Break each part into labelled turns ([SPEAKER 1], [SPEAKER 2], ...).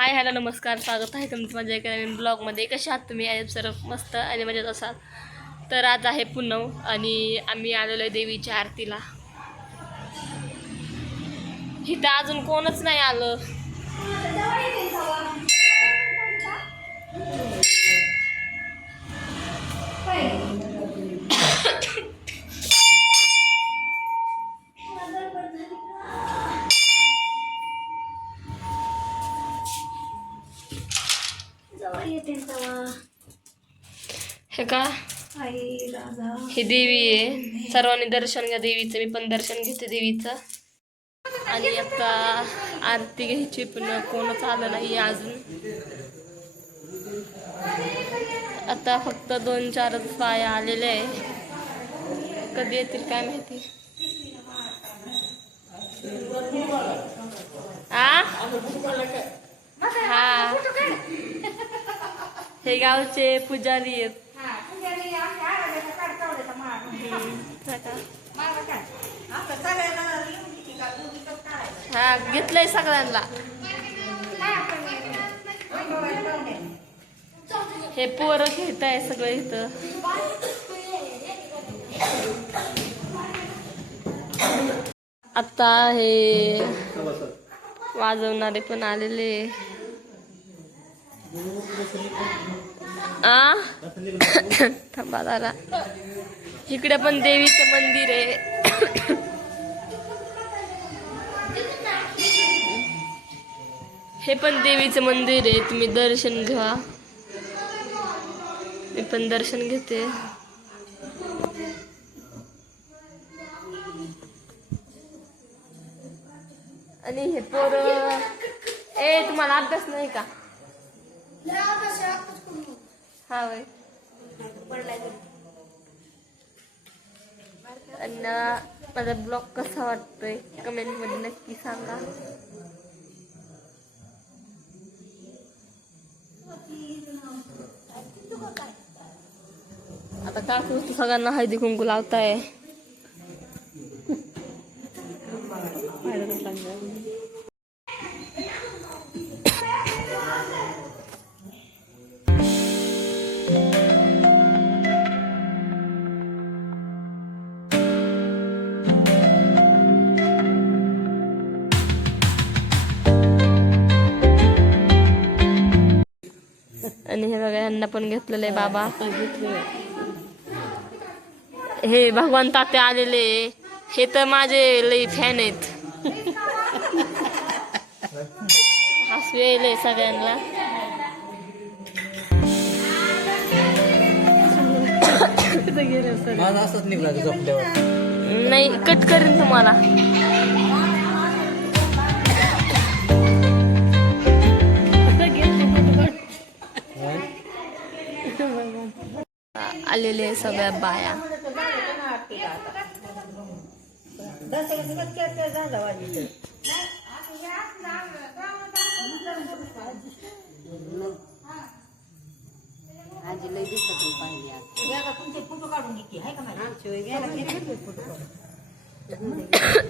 [SPEAKER 1] Hi hello नमस्कार स्वागत आहे तुमचं माझ्या एका नवीन ब्लॉगमध्ये. कशा आहात तुम्ही? आहे सर मस्त आणि मजेत असाल. तर आज आहे पुनव आणि आम्ही आलेलो आहे देवीच्या आरतीला. इथं अजून कोणच नाही आलं. हे का ही देवी आहे. सर्वांनी दर्शन घ्या देवीचं. मी पण दर्शन घेते देवीचं. आणि आता आरती घ्यायची पण कोणच आलं नाही अजून. आता फक्त दोन चारच बाया आलेले आहे. कधी येतील काय माहिती? आ? हा. हे गावचे पुजारी आहेत. हा घेतलंय सगळ्यांना. हे पोरं घेत आहे सगळं इथं. आता हे वाजवणारे पण आलेले. आ? थांबा दादा इकडे पण देवीचं मंदिर आहे. हे पण देवीचं मंदिर आहे. तुम्ही दर्शन घ्या. मी पण दर्शन घेते. आणि हे पोर ए तुम्हाला अभ्यास नाही का? हा वय आणि माझा ब्लॉग कसा वाटतोय कमेंटमध्ये नक्की सांगा आता काकू सगळ्यांना हळदी कुंकू लावताय बघा यांना पण घेतलेलं आहे बाबा. हे भगवान ताते आलेले हे तर माझे लई फॅन आहेत. हसू यायलंय सगळ्यांना.
[SPEAKER 2] माझा असंच निघला का झोपल्यावर
[SPEAKER 1] नाही? कट करेन तुम्हाला आलेले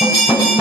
[SPEAKER 1] Thank you.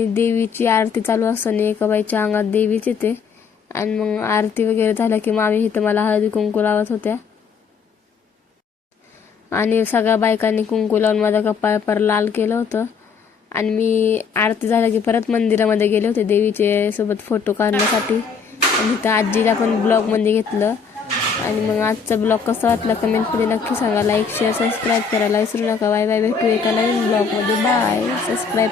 [SPEAKER 1] आणि देवीची आरती चालू असताना एका बाईच्या अंगात देवीच येते. आणि मग आरती वगैरे झाल्या की मामी इथं मला हळदी कुंकू लावत होत्या. आणि सगळ्या बायकांनी कुंकू लावून माझा कपाळ पर लाल केलं होतं. आणि मी आरती झाल्या की परत मंदिरामध्ये गेले होते देवीचे सोबत फोटो काढण्यासाठी. आणि तिथं आजीला पण ब्लॉगमध्ये घेतलं. आणि मग आजचा ब्लॉग कसा वाटला कमेंटमध्ये नक्की सांगा. लाईक शेअर सबस्क्राईब करायला विसरू नका. बाय बाय भेटू एका नवीन ब्लॉगमध्ये. Bye subscribe